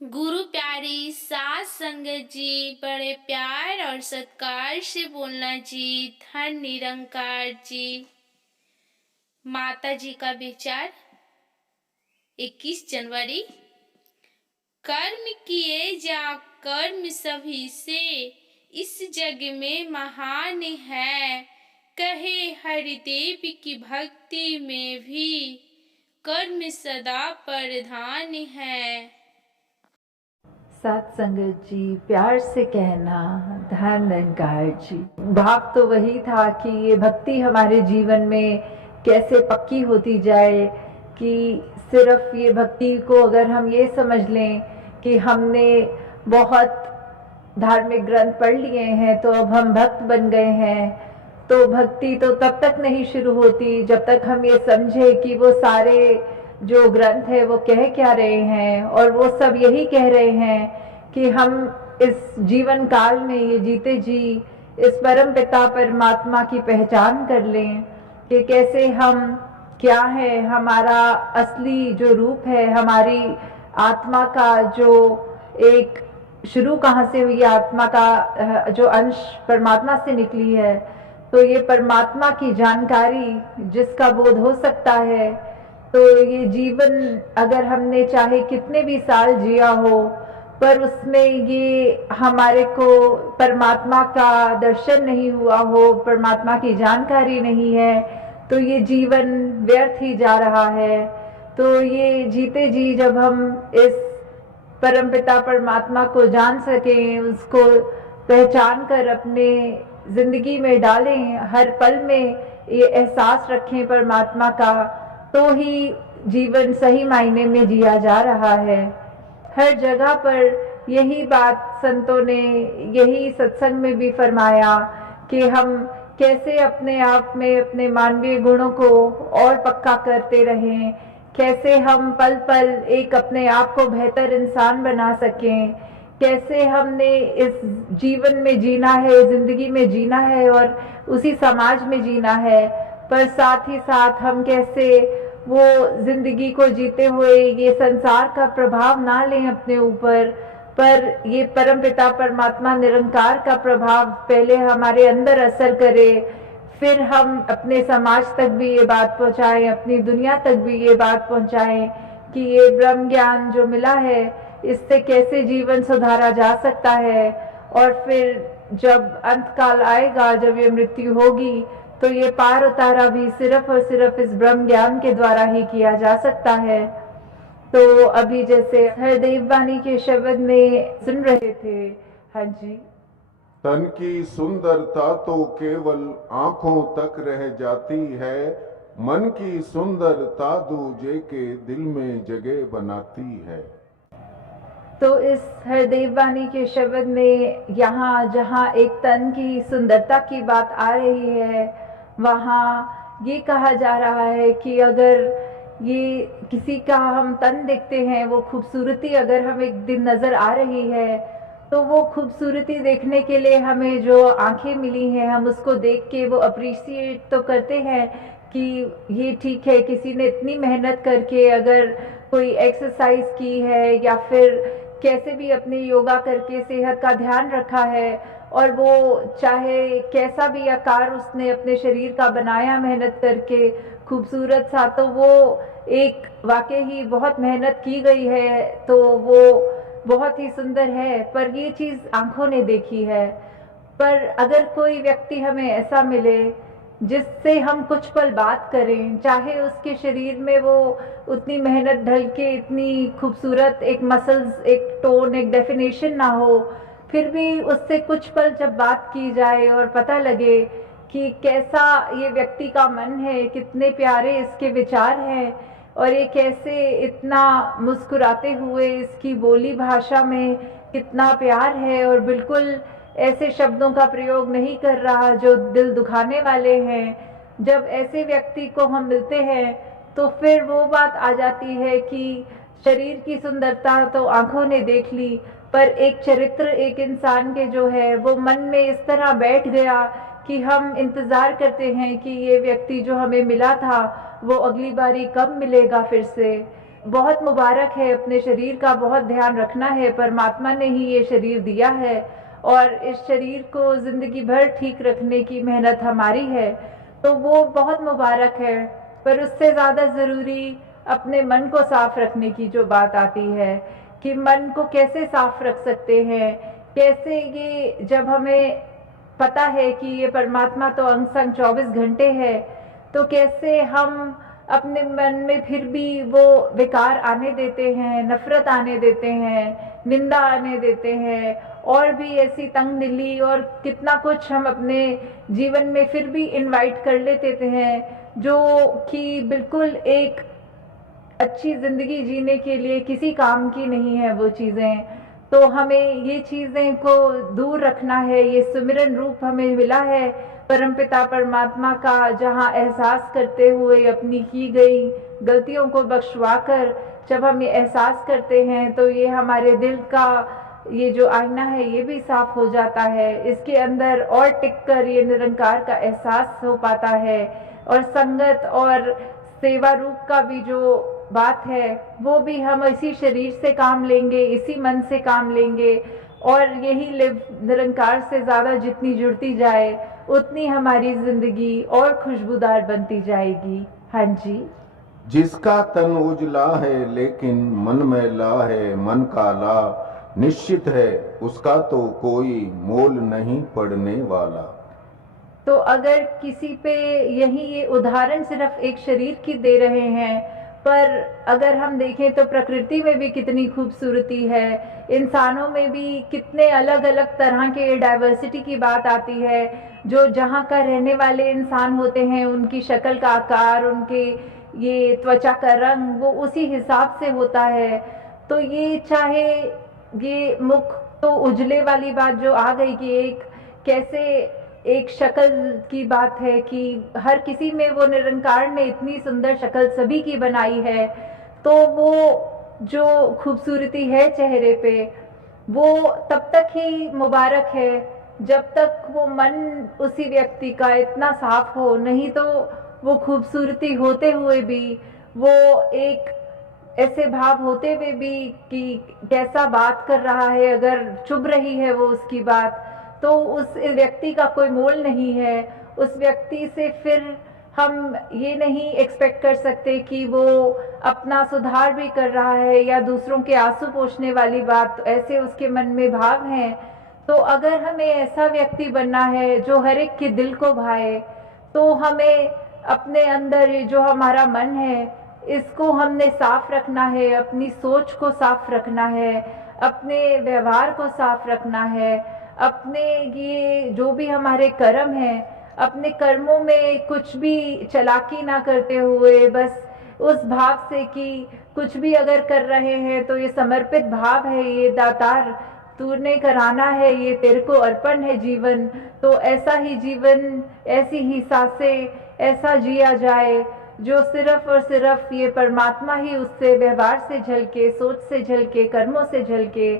गुरु प्यारी सास संगत जी, बड़े प्यार और सत्कार से बोलना जी। धन निरंकार जी। माता जी का विचार 21 जनवरी। कर्म किए जा कर्म सभी से, इस जग में महान है। कहे हरिदेव की भक्ति में भी, कर्म सदा प्रधान है। सात संगत जी, प्यार से कहना धन निरंकार जी। भाव तो वही था कि ये भक्ति हमारे जीवन में कैसे पक्की होती जाए, कि सिर्फ ये भक्ति को अगर हम ये समझ लें कि हमने बहुत धार्मिक ग्रंथ पढ़ लिए हैं तो अब हम भक्त बन गए हैं, तो भक्ति तो तब तक नहीं शुरू होती जब तक हम ये समझे कि वो सारे जो ग्रंथ है वो कह क्या रहे हैं। और वो सब यही कह रहे हैं कि हम इस जीवन काल में ये जीते जी इस परम पिता परमात्मा की पहचान कर लें कि कैसे हम क्या है, हमारा असली जो रूप है, हमारी आत्मा का जो एक शुरू कहाँ से हुई, आत्मा का जो अंश परमात्मा से निकली है। तो ये परमात्मा की जानकारी जिसका बोध हो सकता है, तो ये जीवन अगर हमने चाहे कितने भी साल जिया हो, पर उसमें ये हमारे को परमात्मा का दर्शन नहीं हुआ हो, परमात्मा की जानकारी नहीं है, तो ये जीवन व्यर्थ ही जा रहा है। तो ये जीते जी जब हम इस परमपिता परमात्मा को जान सकें, उसको पहचान कर अपने जिंदगी में डालें, हर पल में ये एहसास रखें परमात्मा का, तो ही जीवन सही मायने में जिया जा रहा है। हर जगह पर यही बात संतों ने, यही सत्संग में भी फरमाया कि हम कैसे अपने आप में अपने मानवीय गुणों को और पक्का करते रहें, कैसे हम पल पल एक अपने आप को बेहतर इंसान बना सकें, कैसे हमने इस जीवन में जीना है, जिंदगी में जीना है और उसी समाज में जीना है, पर साथ ही साथ हम कैसे वो जिंदगी को जीते हुए ये संसार का प्रभाव ना लें अपने ऊपर, पर ये परमपिता परमात्मा निरंकार का प्रभाव पहले हमारे अंदर असर करे, फिर हम अपने समाज तक भी ये बात पहुंचाएं, अपनी दुनिया तक भी ये बात पहुंचाएं कि ये ब्रह्म ज्ञान जो मिला है इससे कैसे जीवन सुधारा जा सकता है। और फिर जब अंत काल आएगा, जब ये मृत्यु होगी, तो ये पार उतारा भी सिर्फ और सिर्फ इस ब्रह्म ज्ञान के द्वारा ही किया जा सकता है। तो अभी जैसे हरदेव वाणी के शब्द में सुन रहे थे, हाँ जी, तन की सुंदरता तो केवल आंखों तक रह जाती है, मन की सुंदरता दूजे के दिल में जगह बनाती है। तो इस हरदेव वाणी के शब्द में यहाँ जहाँ एक तन की सुंदरता की बात आ रही है, वहाँ ये कहा जा रहा है कि अगर ये किसी का हम तन देखते हैं, वो खूबसूरती अगर हम एक दिन नज़र आ रही है, तो वो खूबसूरती देखने के लिए हमें जो आंखें मिली हैं, हम उसको देख के वो अप्रिशिएट तो करते हैं कि ये ठीक है, किसी ने इतनी मेहनत करके अगर कोई एक्सरसाइज की है या फिर कैसे भी अपने योगा करके सेहत का ध्यान रखा है, और वो चाहे कैसा भी आकार उसने अपने शरीर का बनाया मेहनत करके खूबसूरत सा, तो वो एक वाकई ही बहुत मेहनत की गई है, तो वो बहुत ही सुंदर है, पर ये चीज़ आंखों ने देखी है। पर अगर कोई व्यक्ति हमें ऐसा मिले जिससे हम कुछ पल बात करें, चाहे उसके शरीर में वो उतनी मेहनत ढल के इतनी खूबसूरत एक मसल्स, एक टोन, एक डेफिनेशन ना हो, फिर भी उससे कुछ पल जब बात की जाए और पता लगे कि कैसा ये व्यक्ति का मन है, कितने प्यारे इसके विचार हैं, और ये कैसे इतना मुस्कुराते हुए इसकी बोली भाषा में कितना प्यार है, और बिल्कुल ऐसे शब्दों का प्रयोग नहीं कर रहा जो दिल दुखाने वाले हैं। जब ऐसे व्यक्ति को हम मिलते हैं तो फिर वो बात आ जाती है कि शरीर की सुंदरता तो आंखों ने देख ली, पर एक चरित्र एक इंसान के जो है वो मन में इस तरह बैठ गया कि हम इंतज़ार करते हैं कि ये व्यक्ति जो हमें मिला था वो अगली बारी कब मिलेगा फिर से। बहुत मुबारक है, अपने शरीर का बहुत ध्यान रखना है। परमात्मा ने ही ये शरीर दिया है और इस शरीर को ज़िंदगी भर ठीक रखने की मेहनत हमारी है, तो वो बहुत मुबारक है। पर उससे ज़्यादा ज़रूरी अपने मन को साफ रखने की जो बात आती है कि मन को कैसे साफ रख सकते हैं, कैसे ये जब हमें पता है कि ये परमात्मा तो अंग संग 24 घंटे है, तो कैसे हम अपने मन में फिर भी वो विकार आने देते हैं, नफरत आने देते हैं, निंदा आने देते हैं और भी ऐसी तंगदिली और कितना कुछ हम अपने जीवन में फिर भी इनवाइट कर लेते हैं जो कि बिल्कुल एक अच्छी ज़िंदगी जीने के लिए किसी काम की नहीं है वो चीज़ें। तो हमें ये चीज़ें को दूर रखना है। ये सुमिरन रूप हमें मिला है परमपिता परमात्मा का, जहाँ एहसास करते हुए अपनी की गई गलतियों को बख्शवा कर जब हम ये एहसास करते हैं तो ये हमारे दिल का ये जो आईना है ये भी साफ हो जाता है। इसके अंदर और टिककर ये निरंकार का एहसास हो पाता है और संगत और सेवा रूप का भी जो बात है वो भी हम इसी शरीर से काम लेंगे, इसी मन से काम लेंगे और यही निरंकार से ज़्यादा जितनी जुड़ती जाए उतनी हमारी जिंदगी और खुशबूदार बनती जाएगी। हाँ जी। जिसका तन उजला है लेकिन मन मैला है, मन काला निश्चित है उसका तो कोई मोल नहीं पड़ने वाला। तो अगर किसी पे यही ये उदाहरण सिर्फ एक शरीर की दे रहे हैं, पर अगर हम देखें तो प्रकृति में भी कितनी खूबसूरती है, इंसानों में भी कितने अलग अलग तरह के डाइवर्सिटी की बात आती है। जो जहाँ का रहने वाले इंसान होते हैं उनकी शक्ल का आकार, उनके ये त्वचा का रंग वो उसी हिसाब से होता है। तो ये चाहे ये मुख तो उजले वाली बात जो आ गई कि एक कैसे एक शक्ल की बात है कि हर किसी में वो निरंकार ने इतनी सुंदर शक्ल सभी की बनाई है, तो वो जो खूबसूरती है चेहरे पे वो तब तक ही मुबारक है जब तक वो मन उसी व्यक्ति का इतना साफ हो, नहीं तो वो खूबसूरती होते हुए भी वो एक ऐसे भाव होते हुए भी कि कैसा बात कर रहा है, अगर चुभ रही है वो उसकी बात, तो उस व्यक्ति का कोई मोल नहीं है। उस व्यक्ति से फिर हम ये नहीं एक्सपेक्ट कर सकते कि वो अपना सुधार भी कर रहा है या दूसरों के आंसू पोंछने वाली बात ऐसे उसके मन में भाव हैं। तो अगर हमें ऐसा व्यक्ति बनना है जो हर एक के दिल को भाए, तो हमें अपने अंदर जो हमारा मन है इसको हमने साफ रखना है, अपनी सोच को साफ रखना है, अपने व्यवहार को साफ रखना है, अपने ये जो भी हमारे कर्म हैं अपने कर्मों में कुछ भी चालाकी ना करते हुए बस उस भाव से कि कुछ भी अगर कर रहे हैं तो ये समर्पित भाव है, ये दातार तूने कराना है, ये तेरे को अर्पण है जीवन। तो ऐसा ही जीवन, ऐसी ही सांसें, ऐसा जिया जाए जो सिर्फ और सिर्फ ये परमात्मा ही उससे व्यवहार से झलके, सोच से झलके, कर्मों से झलके।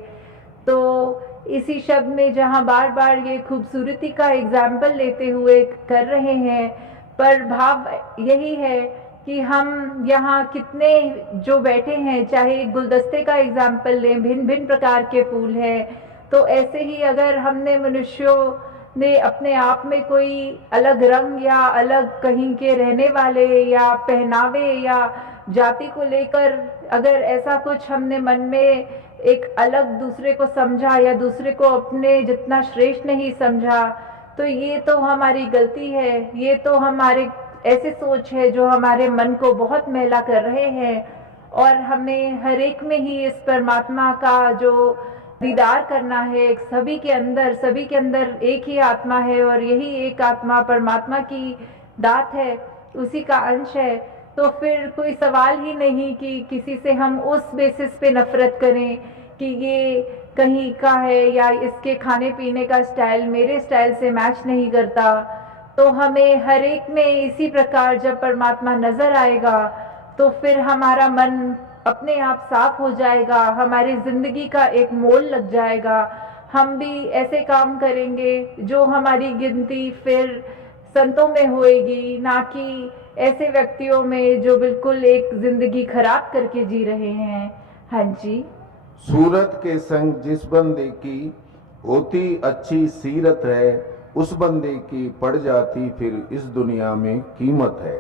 तो इसी शब्द में जहाँ बार बार ये खूबसूरती का एग्जाम्पल लेते हुए कर रहे हैं, पर भाव यही है कि हम यहाँ कितने जो बैठे हैं, चाहे गुलदस्ते का एग्जाम्पल लें, भिन्न भिन्न प्रकार के फूल हैं, तो ऐसे ही अगर हमने मनुष्यों ने अपने आप में कोई अलग रंग या अलग कहीं के रहने वाले या पहनावे या जाति को लेकर अगर ऐसा कुछ हमने मन में एक अलग दूसरे को समझा या दूसरे को अपने जितना श्रेष्ठ नहीं समझा, तो ये तो हमारी गलती है, ये तो हमारे ऐसे सोच है जो हमारे मन को बहुत मैला कर रहे हैं। और हमें हर एक में ही इस परमात्मा का जो दीदार करना है। सभी के अंदर एक ही आत्मा है और यही एक आत्मा परमात्मा की दात है, उसी का अंश है। तो फिर कोई सवाल ही नहीं कि किसी से हम उस बेसिस पे नफरत करें कि ये कहीं का है या इसके खाने पीने का स्टाइल मेरे स्टाइल से मैच नहीं करता। तो हमें हर एक में इसी प्रकार जब परमात्मा नजर आएगा तो फिर हमारा मन अपने आप साफ हो जाएगा, हमारी जिंदगी का एक मोल लग जाएगा। हम भी ऐसे काम करेंगे जो हमारी गिनती फिर संतों में होएगी, ना कि ऐसे व्यक्तियों में जो बिल्कुल एक जिंदगी खराब करके जी रहे हैं। हाँ जी। सूरत के संग जिस बंदे की होती अच्छी सीरत है, उस बंदे की पड़ जाती फिर इस दुनिया में कीमत है।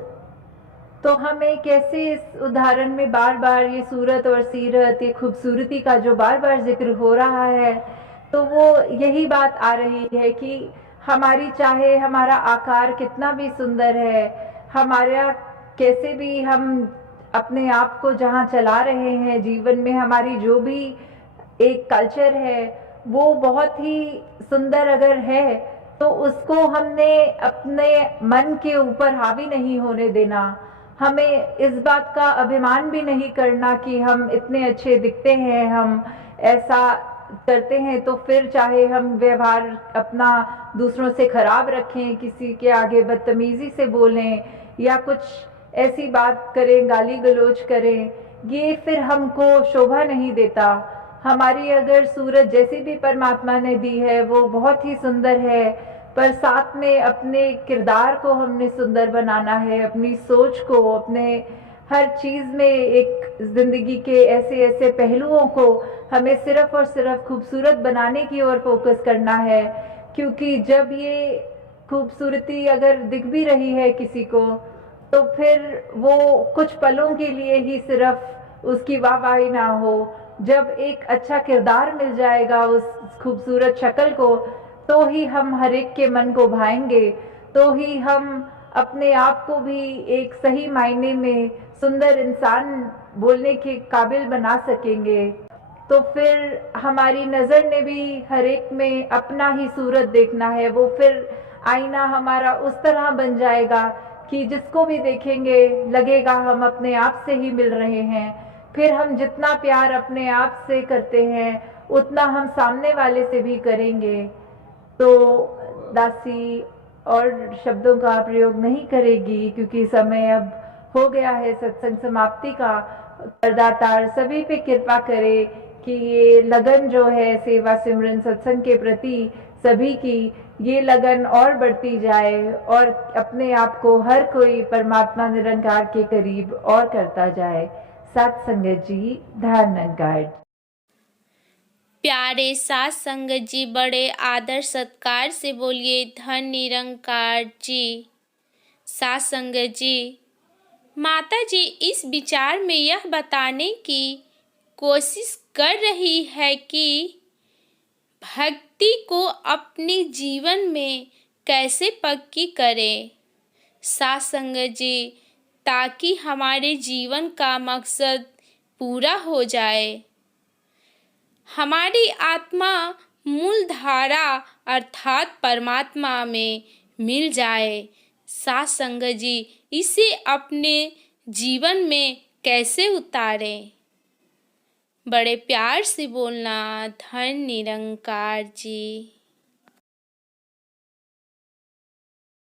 तो हमें कैसे इस उदाहरण में बार बार ये सूरत और सीरत, ये खूबसूरती का जो बार बार जिक्र हो रहा है, तो वो यही बात आ रही है कि हमारी चाहे हमारा आकार कितना भी सुंदर है, हमारा कैसे भी हम अपने आप को जहाँ चला रहे हैं जीवन में, हमारी जो भी एक कल्चर है वो बहुत ही सुंदर अगर है, तो उसको हमने अपने मन के ऊपर हावी नहीं होने देना। हमें इस बात का अभिमान भी नहीं करना कि हम इतने अच्छे दिखते हैं, हम ऐसा करते हैं, तो फिर चाहे हम व्यवहार अपना दूसरों से खराब रखें, किसी के आगे बदतमीजी से बोलें या कुछ ऐसी बात करें, गाली गलौज करें, ये फिर हमको शोभा नहीं देता। हमारी अगर सूरत जैसी भी परमात्मा ने दी है वो बहुत ही सुंदर है, पर साथ में अपने किरदार को हमने सुंदर बनाना है, अपनी सोच को, अपने हर चीज में एक जिंदगी के ऐसे ऐसे पहलुओं को हमें सिर्फ और सिर्फ खूबसूरत बनाने की ओर फोकस करना है। क्योंकि जब ये खूबसूरती अगर दिख भी रही है किसी को, तो फिर वो कुछ पलों के लिए ही सिर्फ उसकी वाहवाही ना हो। जब एक अच्छा किरदार मिल जाएगा उस खूबसूरत शक्ल को, तो ही हम हर एक के मन को भाएंगे, तो ही हम अपने आप को भी एक सही मायने में सुंदर इंसान बोलने के काबिल बना सकेंगे। तो फिर हमारी नज़र ने भी हर एक में अपना ही सूरत देखना है, वो फिर आईना हमारा उस तरह बन जाएगा कि जिसको भी देखेंगे लगेगा हम अपने आप से ही मिल रहे हैं। फिर हम जितना प्यार अपने आप से करते हैं उतना हम सामने वाले से भी करेंगे। तो दासी और शब्दों का प्रयोग नहीं करेगी क्योंकि समय अब हो गया है सत्संग समाप्ति का। करदातार सभी पे कृपा करे कि ये लगन जो है सेवा सिमरन सत्संग के प्रति सभी की, ये लगन और बढ़ती जाए और अपने आप को हर कोई परमात्मा निरंकार के करीब और करता जाए। सत संगत जी, धन्यवाद। प्यारे साथ संगत जी, बड़े आदर सत्कार से बोलिए धन निरंकार जी। साथ संगत जी, माता जी इस विचार में यह बताने की कोशिश कर रही है कि भक्ति को अपने जीवन में कैसे पक्की करें साथ संगत जी, ताकि हमारे जीवन का मकसद पूरा हो जाए, हमारी आत्मा मूल धारा अर्थात परमात्मा में मिल जाए। साथ संगत जी, इसे अपने जीवन में कैसे उतारें? बड़े प्यार से बोलना धन निरंकार जी।